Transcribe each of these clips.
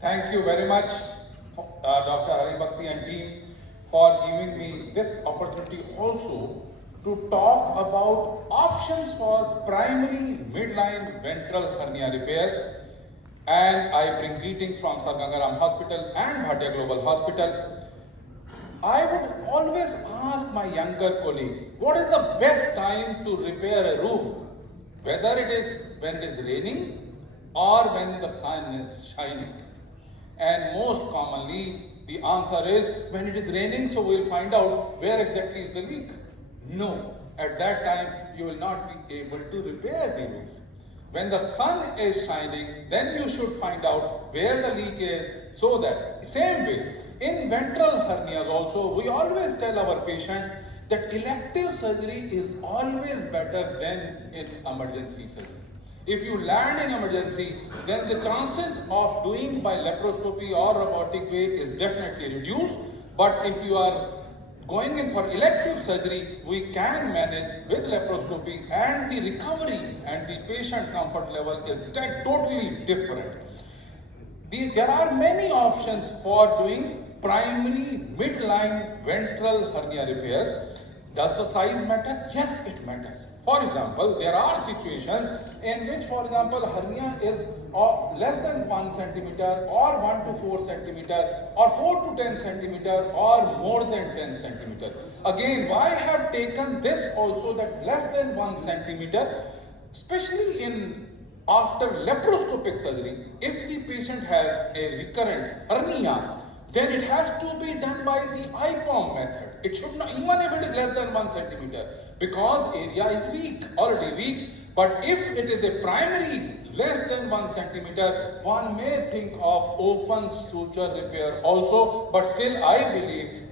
Thank you very much, Dr. Bhatia and team, for giving me this opportunity also to talk about options for primary midline ventral hernia repairs. And I bring greetings from Sir Gangaram Hospital and Bhatia Global Hospital. I would always ask my younger colleagues, what is the best time to repair a roof? Whether it is when it is raining or when the sun is shining. And most commonly, the answer is when it is raining, so we'll find out where exactly is the leak. No, at that time, you will not be able to repair the roof. When the sun is shining, then you should find out where the leak is, so that same way, in ventral hernias also, we always tell our patients that elective surgery is always better than in emergency surgery. If you land in emergency, then the chances of doing by laparoscopy or robotic way is definitely reduced. But if you are going in for elective surgery, we can manage with laparoscopy, and the recovery and the patient comfort level is totally different. There are many options for doing primary midline ventral hernia repairs. Does the size matter? Yes, it matters. For example, there are situations in which, for example, hernia is less than 1 centimeter or 1 to 4 centimeter or 4 to 10 centimeter or more than 10 centimeter. Again, why I have taken this also, that less than 1 centimeter, especially in after laparoscopic surgery, if the patient has a recurrent hernia, then it has to be done by the IPOM method. It should not, even if it is less than 1 centimeter, because area is weak, already weak. But if it is a primary less than 1 centimeter, one may think of open suture repair also. But still,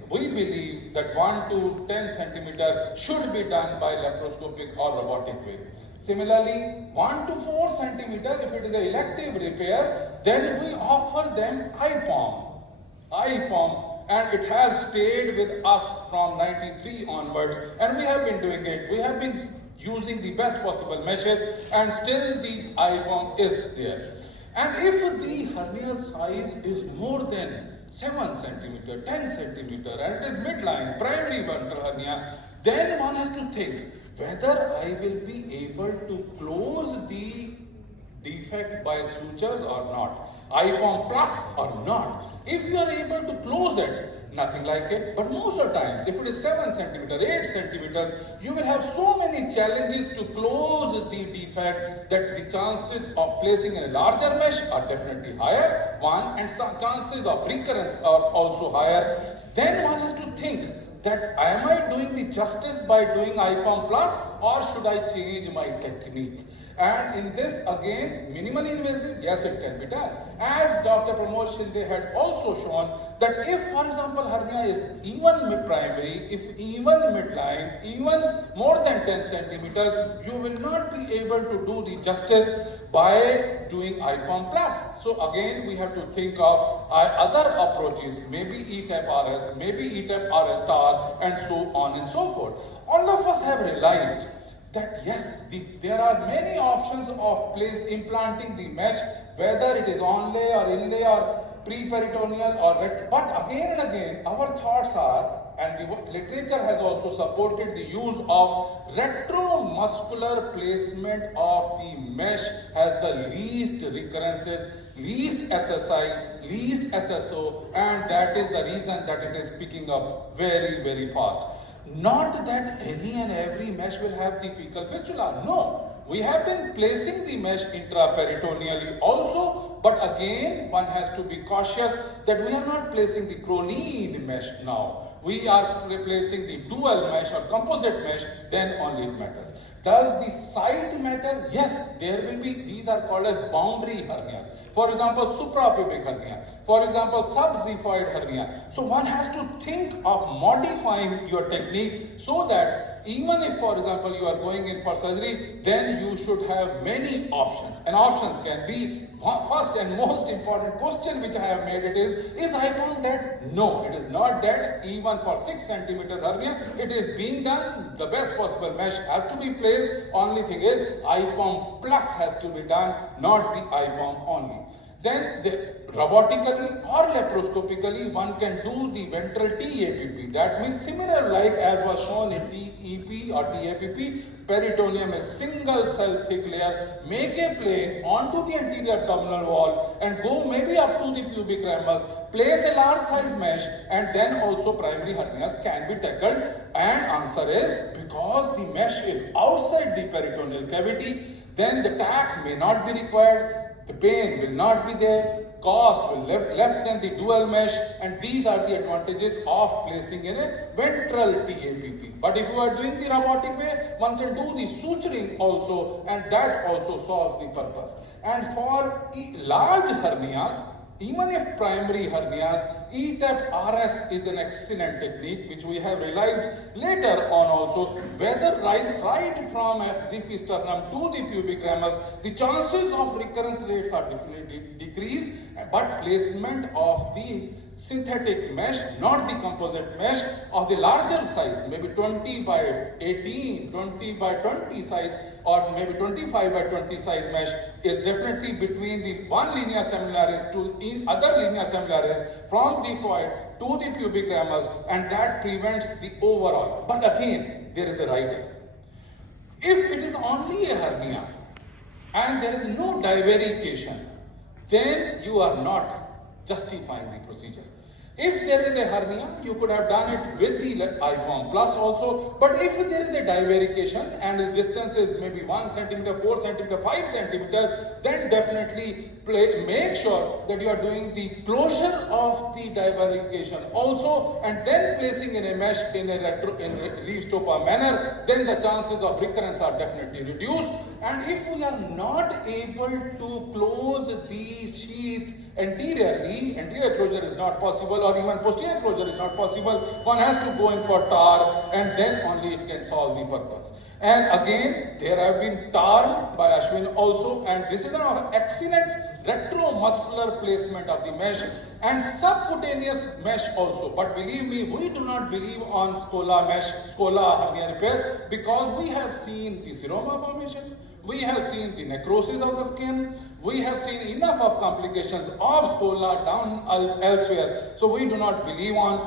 we believe that 1 to 10 centimeter should be done by laparoscopic or robotic way. Similarly, 1 to 4 centimeter, if it is an elective repair, then we offer them IPOM, and it has stayed with us from 93 onwards, and we have been doing it. We have been using the best possible meshes, and still the IPOM is there. And if the hernia size is more than 7 centimeter, 10 centimeter, and it is midline, primary ventral hernia, then one has to think whether I will be able to close the defect by sutures or not, IPOM plus or not. If you are able to close it, nothing like it. But most of the times, if it is 7 centimeter, 8 centimeters, you will have so many challenges to close the defect that the chances of placing a larger mesh are definitely higher, one, and some chances of recurrence are also higher. Then one has to think that am I doing the justice by doing IPOM plus, or should I change my technique? And in this, again, minimally invasive, yes, it can be done. As Dr. Pramod Shinde had also shown that if, for example, hernia is even mid-primary, if even midline, even more than 10 centimeters, you will not be able to do the justice by doing IPOM plus. So again, we have to think of other approaches, maybe E-tap RS, maybe E-tap RS star, and so on and so forth. All of us have realized that yes, there are many options of implanting the mesh, whether it is onlay or inlay or pre-peritoneal or but again and again our thoughts are, and the literature has also supported the use of retromuscular placement of the mesh has the least recurrences, least SSI, least SSO, and that is the reason that it is picking up very, very fast. Not that any and every mesh will have the fecal fistula. No, we have been placing the mesh intraperitoneally also, but again one has to be cautious that we are not placing the Crowley mesh now. We are replacing the dual mesh or composite mesh, then only it matters. Does the site matter? Yes, there will be, these are called as boundary hernias. For example, suprapubic hernia. For example, subxiphoid hernia. So one has to think of modifying your technique so that even if, for example, you are going in for surgery, then you should have many options. And options can be, first and most important question which I have made it is IPOM dead? No, it is not dead. Even for 6 centimeters hernia, it is being done. The best possible mesh has to be placed. Only thing is IPOM plus has to be done, not the IPOM only. Then robotically or laparoscopically, one can do the ventral TAPP. That means similar like as was shown in TEP or TAPP, peritoneum is single cell thick layer, make a plane onto the anterior abdominal wall and go maybe up to the pubic ramus, place a large size mesh, and then also primary hernias can be tackled. And answer is because the mesh is outside the peritoneal cavity, then the tax may not be required, the pain will not be there, cost will be less than the dual mesh, and these are the advantages of placing in a ventral TAPP. But if you are doing the robotic way, one can do the suturing also, and that also solves the purpose. And for large hernias, even if primary hernias, ETAP RS is an excellent technique which we have realized later on also. Whether right from xiphisternum to the pubic ramus, the chances of recurrence rates are definitely decreased, but placement of the synthetic mesh, not the composite mesh, of the larger size, maybe 20 by 18, 20 by 20 size, or maybe 25 by 20 size mesh is definitely between the one linea similaris to other linea similaris from xiphoid to the pubic ramus, and that prevents the overall. But again, there is a writing. If it is only a hernia and there is no divarication, then you are not justifying the procedure. If there is a hernia, you could have done it with the IPOM plus also. But if there is a divarication and the distance is maybe 1 centimeter, 4 centimeter, 5 centimeter, then definitely make sure that you are doing the closure of the divarication also, and then placing in a mesh in a Reeves-Topa manner, then the chances of recurrence are definitely reduced. And if we are not able to close the sheath anteriorly, anterior closure is not possible, or even posterior closure is not possible, one has to go in for TAR, and then only it can solve the purpose. And again, there have been TAR by Ashwin also, and this is an excellent retromuscular placement of the mesh and subcutaneous mesh also. But believe me, we do not believe on scola mesh, scola hernia repair, because we have seen the seroma formation, we have seen the necrosis of the skin, we have seen enough of complications of scola down elsewhere. So we do not believe on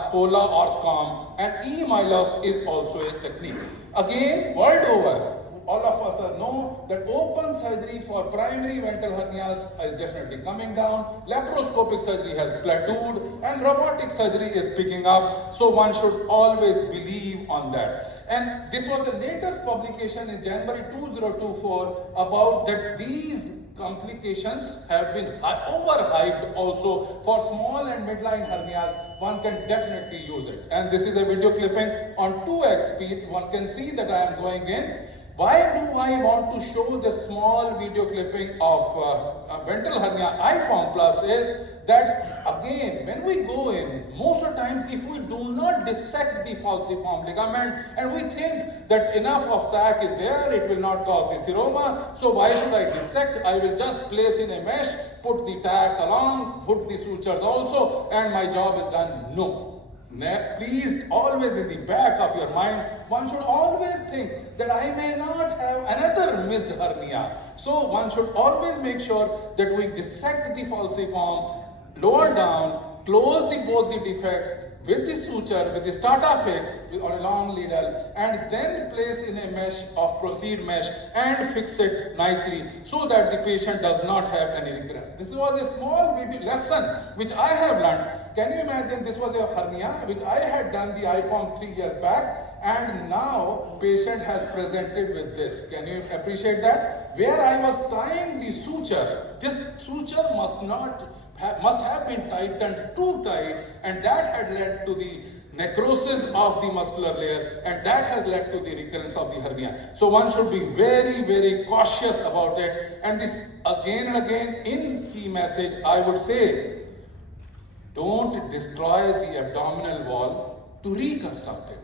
scola or SCOM, and E-Milos is also a technique. Again, world over, all of us know that open surgery for primary ventral hernias is definitely coming down, laparoscopic surgery has plateaued, and robotic surgery is picking up. So one should always believe on that. And this was the latest publication in January 2024 about that these complications have been overhyped also. For small and midline hernias, one can definitely use it. And this is a video clipping on 2x speed. One can see that I am going in. Why do I want to show the small video clipping of ventral hernia IPOM plus is that again, when we go in, most of the times if we do not dissect the falciform ligament and we think that enough of sac is there, it will not cause the seroma, so why should I dissect? I will just place in a mesh, put the tags along, put the sutures also, and my job is done. No. Please, always in the back of your mind, one should always think that I may not have another missed hernia. So one should always make sure that we dissect the falciform, lower down, close both the defects with the suture, with the starter fix on a long needle, and then place in a mesh of proceed mesh and fix it nicely so that the patient does not have any regress. This was a small video lesson which I have learned. Can you imagine, this was a hernia which I had done the IPOM 3 years back, and now patient has presented with this. Can you appreciate that? Where I was tying the suture, this suture must have been tightened too tight, and that had led to the necrosis of the muscular layer, and that has led to the recurrence of the hernia. So one should be very, very cautious about it. And this again and again in key message, I would say, don't destroy the abdominal wall to reconstruct it.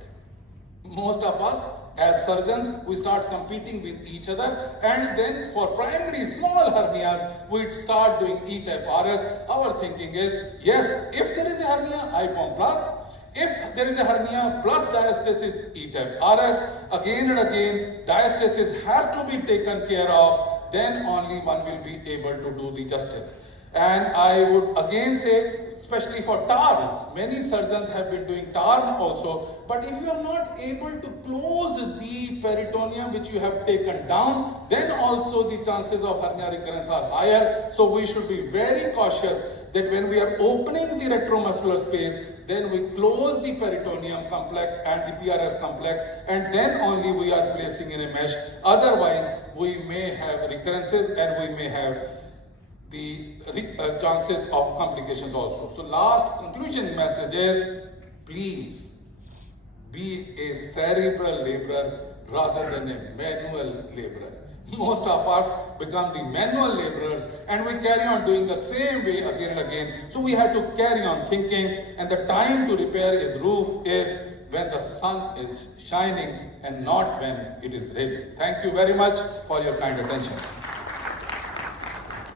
Most of us as surgeons, we start competing with each other, and then for primary small hernias, we start doing E-type RS. Our thinking is, yes, if there is a hernia, IPOM plus. If there is a hernia plus diastasis, E-type RS. Again and again, diastasis has to be taken care of, then only one will be able to do the justice. And I would again say, especially for TARMs, many surgeons have been doing TARM also, but if you are not able to close the peritoneum which you have taken down, then also the chances of hernia recurrence are higher. So we should be very cautious that when we are opening the retromuscular space, then we close the peritoneum complex and the PRS complex, and then only we are placing in a mesh. Otherwise, we may have recurrences and we may have the chances of complications also. So last conclusion message is, please be a cerebral laborer rather than a manual laborer. Most of us become the manual laborers and we carry on doing the same way again and again. So we have to carry on thinking, and the time to repair his roof is when the sun is shining and not when it is raining. Thank you very much for your kind attention.